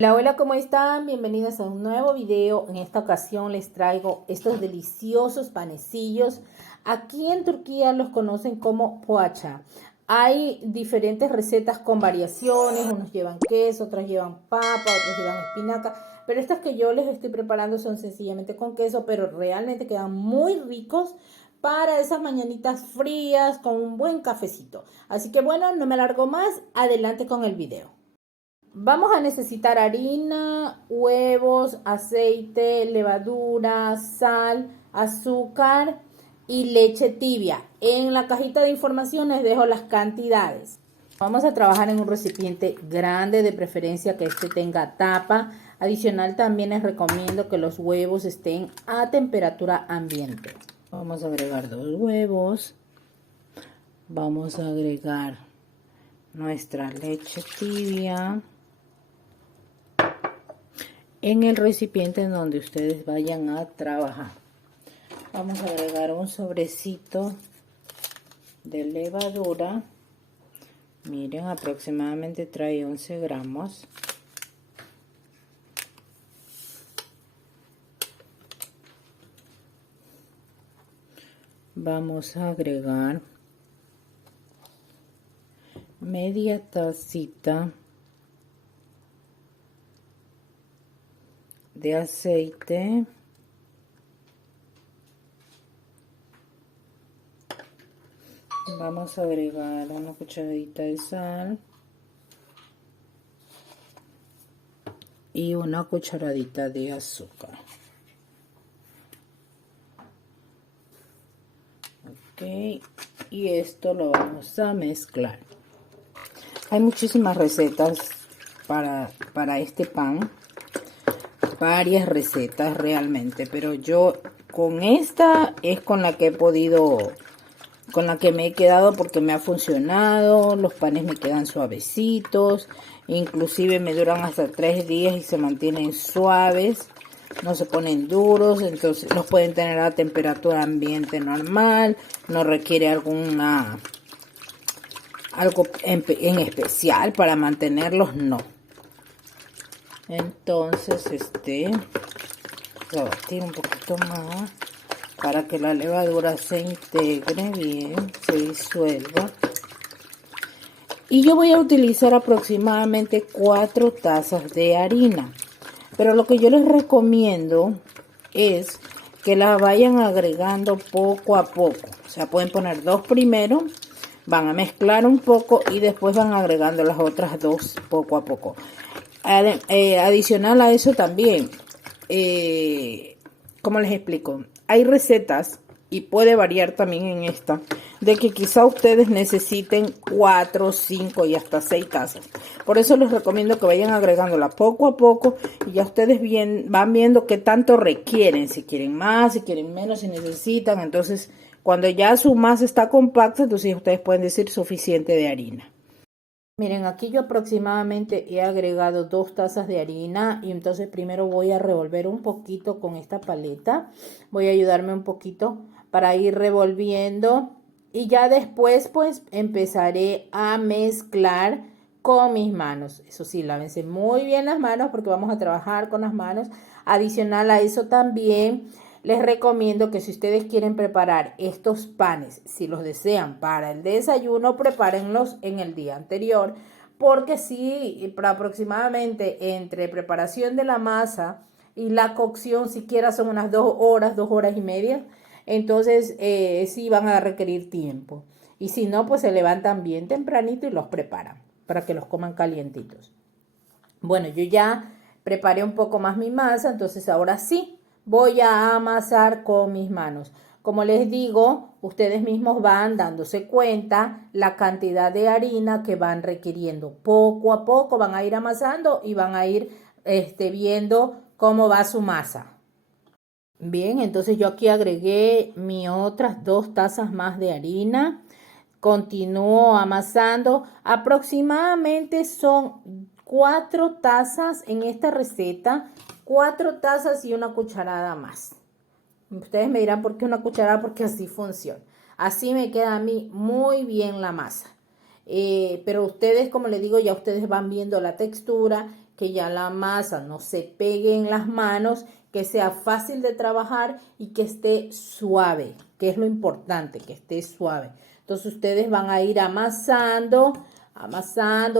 Hola, hola, ¿cómo están? Bienvenidos a un nuevo video. En esta ocasión les traigo estos deliciosos panecillos. Aquí en Turquía los conocen como poğaça. Hay diferentes recetas con variaciones. Unos llevan queso, otros llevan papa, otros llevan espinaca. Pero estas que yo les estoy preparando son sencillamente con queso, pero realmente quedan muy ricos para esas mañanitas frías con un buen cafecito. Así que bueno, no me alargo más. Adelante con el video. Vamos a necesitar harina, huevos, aceite, levadura, sal, azúcar y leche tibia. En la cajita de información les dejo las cantidades. Vamos a trabajar en un recipiente grande, de preferencia que este tenga tapa. Adicional, también les recomiendo que los huevos estén a temperatura ambiente. Vamos a agregar 2 huevos. Vamos a agregar nuestra leche tibia en el recipiente en donde ustedes vayan a trabajar. Vamos a agregar un sobrecito de levadura. Miren, aproximadamente trae 11 gramos. Vamos a agregar media tacita de aceite, vamos a agregar una cucharadita de sal y una cucharadita de azúcar. Ok, y esto lo vamos a mezclar. Hay muchísimas recetas para este pan, varias recetas realmente, pero yo con esta es con la que he podido, con la que me he quedado porque me ha funcionado. Los panes me quedan suavecitos, inclusive me duran hasta 3 días y se mantienen suaves, no se ponen duros. Entonces los pueden tener a temperatura ambiente normal, no requiere algo en especial para mantenerlos, no. Entonces voy a batir un poquito más para que la levadura se integre bien, se disuelva. Y yo voy a utilizar aproximadamente 4 tazas de harina, pero lo que yo les recomiendo es que la vayan agregando poco a poco. O sea, pueden poner 2 primero, van a mezclar un poco y después van agregando las otras 2 poco a poco. Adicional a eso también, ¿cómo les explico? Hay recetas, y puede variar también en esta, de que quizá ustedes necesiten 4, 5 y hasta 6 tazas. Por eso les recomiendo que vayan agregándola poco a poco y ya ustedes van viendo qué tanto requieren, si quieren más, si quieren menos, si necesitan. Entonces, cuando ya su masa está compacta, entonces ustedes pueden decir suficiente de harina. Miren, aquí yo aproximadamente he agregado 2 tazas de harina y entonces primero voy a revolver un poquito con esta paleta. Voy a ayudarme un poquito para ir revolviendo y ya después pues empezaré a mezclar con mis manos. Eso sí, lávense muy bien las manos porque vamos a trabajar con las manos. Adicional a eso también les recomiendo que si ustedes quieren preparar estos panes, si los desean para el desayuno, prepárenlos en el día anterior, porque si aproximadamente entre preparación de la masa y la cocción siquiera son unas 2 horas y media, entonces sí van a requerir tiempo. Y si no, pues se levantan bien tempranito y los preparan para que los coman calientitos. Bueno, yo ya preparé un poco más mi masa, entonces ahora sí voy a amasar con mis manos. Como les digo, ustedes mismos van dándose cuenta la cantidad de harina que van requiriendo. Poco a poco van a ir amasando y van a ir viendo cómo va su masa. Bien, entonces yo aquí agregué mis otras 2 tazas más de harina. Continúo amasando. Aproximadamente son 4 tazas en esta receta. 4 tazas y una cucharada más. Ustedes me dirán por qué una cucharada, porque así funciona. Así me queda a mí muy bien la masa. Pero ustedes, como les digo, ya ustedes van viendo la textura que ya la masa no se pegue en las manos, que sea fácil de trabajar y que esté suave, que es lo importante, que esté suave. Entonces ustedes van a ir amasando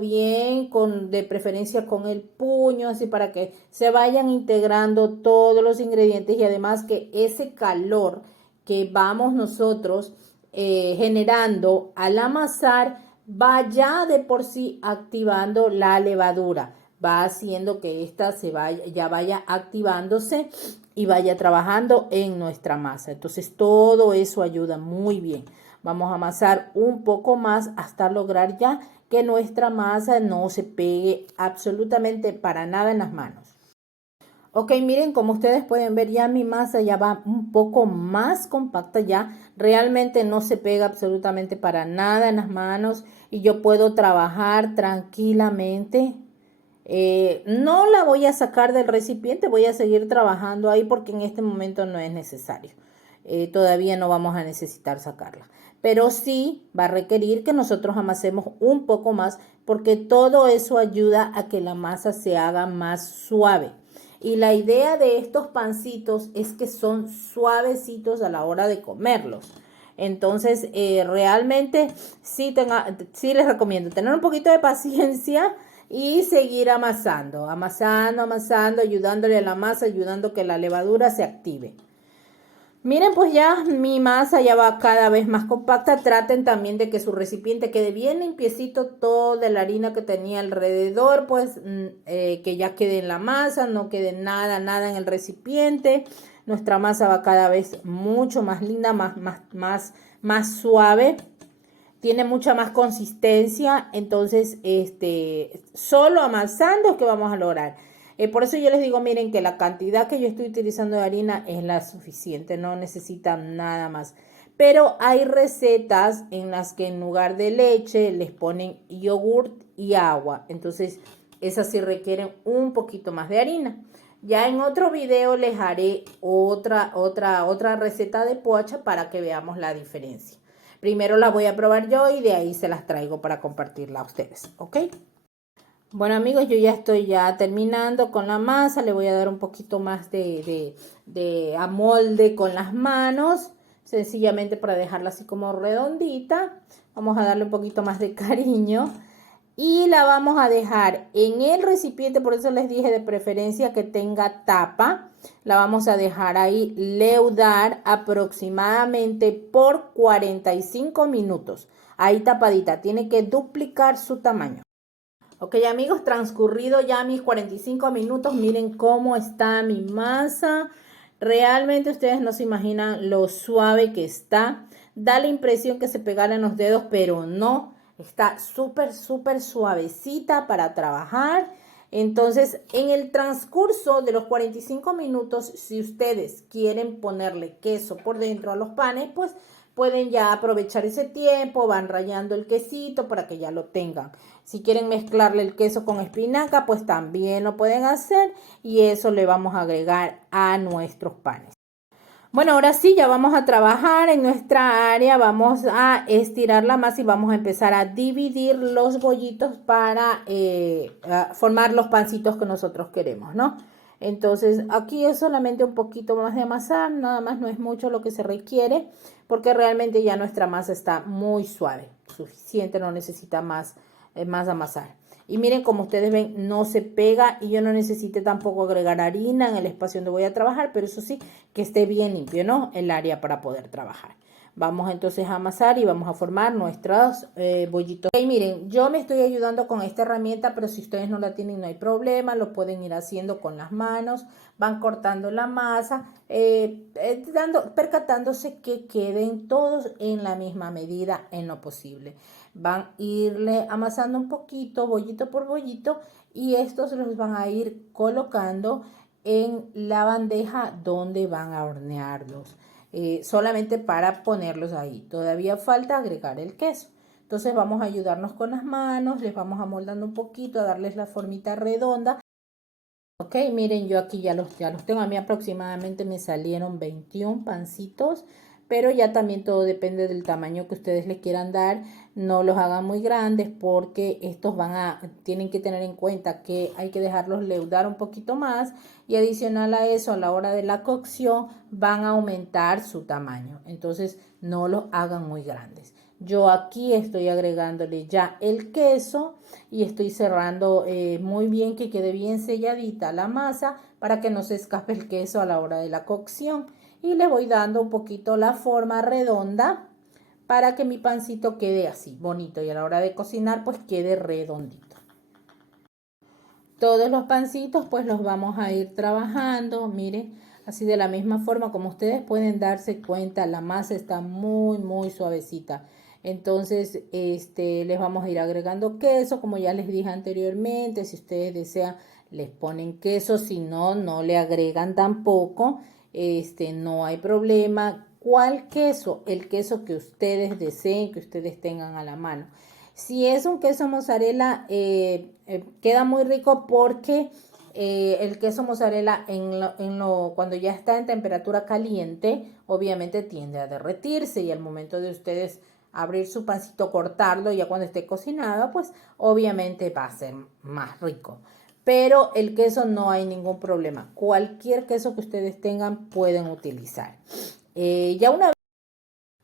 bien, de preferencia con el puño, así para que se vayan integrando todos los ingredientes y además que ese calor que vamos nosotros generando al amasar va ya de por sí activando la levadura, va haciendo que esta ya vaya activándose y vaya trabajando en nuestra masa. Entonces todo eso ayuda muy bien. Vamos a amasar un poco más hasta lograr ya que nuestra masa no se pegue absolutamente para nada en las manos. Ok, miren, como ustedes pueden ver, ya mi masa ya va un poco más compacta, ya realmente no se pega absolutamente para nada en las manos y yo puedo trabajar tranquilamente. No la voy a sacar del recipiente, voy a seguir trabajando ahí porque en este momento no es necesario. Todavía no vamos a necesitar sacarla. Pero sí va a requerir que nosotros amasemos un poco más porque todo eso ayuda a que la masa se haga más suave. Y la idea de estos pancitos es que son suavecitos a la hora de comerlos. Entonces, realmente sí les recomiendo tener un poquito de paciencia y seguir amasando, ayudándole a la masa, ayudando a que la levadura se active. Miren, pues ya mi masa ya va cada vez más compacta. Traten también de que su recipiente quede bien limpiecito, toda la harina que tenía alrededor, pues que ya quede en la masa, no quede nada en el recipiente. Nuestra masa va cada vez mucho más linda, más suave. Tiene mucha más consistencia, entonces solo amasando es que vamos a lograr. Por eso yo les digo, miren que la cantidad que yo estoy utilizando de harina es la suficiente, no necesitan nada más. Pero hay recetas en las que en lugar de leche les ponen yogurt y agua. Entonces esas sí requieren un poquito más de harina. Ya en otro video les haré otra receta de pocha para que veamos la diferencia. Primero la voy a probar yo y de ahí se las traigo para compartirla a ustedes, ¿ok? Bueno amigos, yo ya estoy terminando con la masa, le voy a dar un poquito más de amolde con las manos, sencillamente para dejarla así como redondita. Vamos a darle un poquito más de cariño y la vamos a dejar en el recipiente, por eso les dije de preferencia que tenga tapa. La vamos a dejar ahí leudar aproximadamente por 45 minutos. Ahí tapadita, tiene que duplicar su tamaño. Ok amigos, transcurrido ya mis 45 minutos, miren cómo está mi masa. Realmente ustedes no se imaginan lo suave que está. Da la impresión que se pegara en los dedos, pero no. Está súper suavecita para trabajar. Entonces, en el transcurso de los 45 minutos, si ustedes quieren ponerle queso por dentro a los panes, pues pueden ya aprovechar ese tiempo, van rallando el quesito para que ya lo tengan. Si quieren mezclarle el queso con espinaca, pues también lo pueden hacer y eso le vamos a agregar a nuestros panes. Bueno, ahora sí, ya vamos a trabajar en nuestra área, vamos a estirar la masa y vamos a empezar a dividir los bollitos para formar los pancitos que nosotros queremos, ¿no? Entonces, aquí es solamente un poquito más de amasar, nada más, no es mucho lo que se requiere, porque realmente ya nuestra masa está muy suave, suficiente, no necesita más amasar. Y miren, como ustedes ven, no se pega y yo no necesité tampoco agregar harina en el espacio donde voy a trabajar, pero eso sí, que esté bien limpio, ¿no? El área para poder trabajar. Vamos entonces a amasar y vamos a formar nuestros bollitos. Ok, miren, yo me estoy ayudando con esta herramienta, pero si ustedes no la tienen no hay problema, lo pueden ir haciendo con las manos, van cortando la masa, percatándose que queden todos en la misma medida en lo posible. Van a irle amasando un poquito, bollito por bollito, y estos los van a ir colocando en la bandeja donde van a hornearlos. Solamente para ponerlos ahí. Todavía falta agregar el queso. Entonces vamos a ayudarnos con las manos, les vamos amoldando un poquito, a darles la formita redonda. Ok, miren, yo aquí ya los tengo. A mí aproximadamente me salieron 21 pancitos, pero ya también todo depende del tamaño que ustedes le quieran dar. No los hagan muy grandes porque estos tienen que tener en cuenta que hay que dejarlos leudar un poquito más, y adicional a eso, a la hora de la cocción van a aumentar su tamaño. Entonces no los hagan muy grandes. Yo aquí estoy agregándole ya el queso y estoy cerrando muy bien, que quede bien selladita la masa para que no se escape el queso a la hora de la cocción. Y le voy dando un poquito la forma redonda para que mi pancito quede así bonito y a la hora de cocinar pues quede redondito. Todos los pancitos pues los vamos a ir trabajando, miren, así de la misma forma. Como ustedes pueden darse cuenta, la masa está muy suavecita. Entonces les vamos a ir agregando queso, como ya les dije anteriormente. Si ustedes desean les ponen queso, si no, no le agregan tampoco. No hay problema. ¿Cuál queso? El queso que ustedes deseen, que ustedes tengan a la mano. Si es un queso mozzarella, queda muy rico porque el queso mozzarella cuando ya está en temperatura caliente, obviamente tiende a derretirse, y al momento de ustedes abrir su pancito, cortarlo, ya cuando esté cocinado, pues obviamente va a ser más rico. Pero el queso no hay ningún problema. Cualquier queso que ustedes tengan pueden utilizar.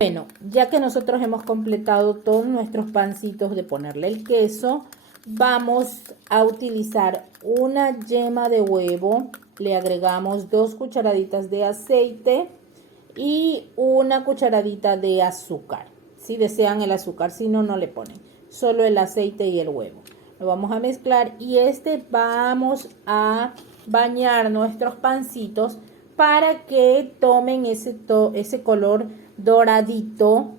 Bueno, ya que nosotros hemos completado todos nuestros pancitos de ponerle el queso, vamos a utilizar una yema de huevo. Le agregamos 2 cucharaditas de aceite y una cucharadita de azúcar. Si desean el azúcar, si no, no le ponen. Solo el aceite y el huevo. Lo vamos a mezclar y vamos a bañar nuestros pancitos para que tomen ese color doradito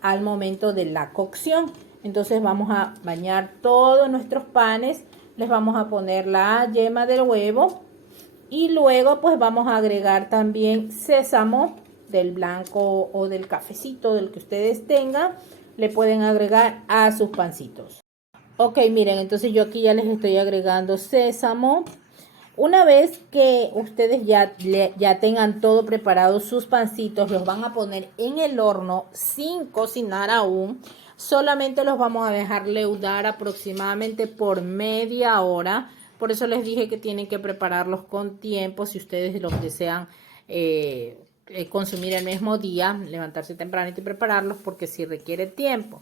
al momento de la cocción. Entonces vamos a bañar todos nuestros panes, les vamos a poner la yema del huevo y luego pues vamos a agregar también sésamo del blanco o del cafecito, del que ustedes tengan, le pueden agregar a sus pancitos. Ok, miren, entonces yo aquí ya les estoy agregando sésamo. Una vez que ustedes ya tengan todo preparado, sus pancitos los van a poner en el horno sin cocinar aún. Solamente los vamos a dejar leudar aproximadamente por media hora. Por eso les dije que tienen que prepararlos con tiempo si ustedes los desean consumir el mismo día, levantarse temprano y prepararlos, porque sí requiere tiempo.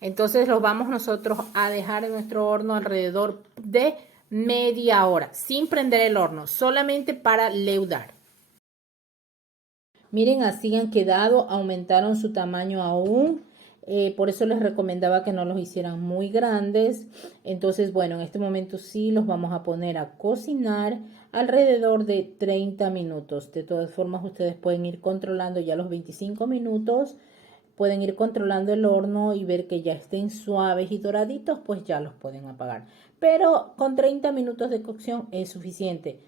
Entonces los vamos nosotros a dejar en nuestro horno alrededor de media hora, sin prender el horno, solamente para leudar. Miren, así han quedado, aumentaron su tamaño aún. Por eso les recomendaba que no los hicieran muy grandes. Entonces, bueno, en este momento sí los vamos a poner a cocinar alrededor de 30 minutos. De todas formas, ustedes pueden ir controlando ya los 25 minutos. Pueden ir controlando el horno y ver que ya estén suaves y doraditos, pues ya los pueden apagar. Pero con 30 minutos de cocción es suficiente,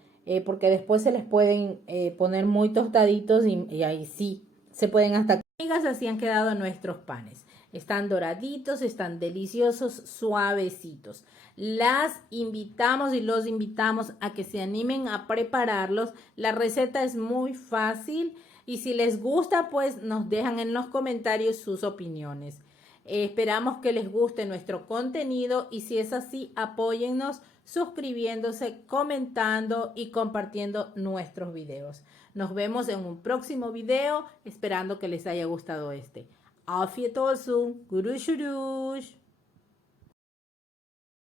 porque después se les pueden poner muy tostaditos y ahí sí se pueden hasta... Amigas, así han quedado nuestros panes. Están doraditos, están deliciosos, suavecitos. Las invitamos y los invitamos a que se animen a prepararlos. La receta es muy fácil. Y si les gusta, pues nos dejan en los comentarios sus opiniones. Esperamos que les guste nuestro contenido y si es así, apóyennos suscribiéndose, comentando y compartiendo nuestros videos. Nos vemos en un próximo video, esperando que les haya gustado este. Afiyet olsun. Görüşürüz.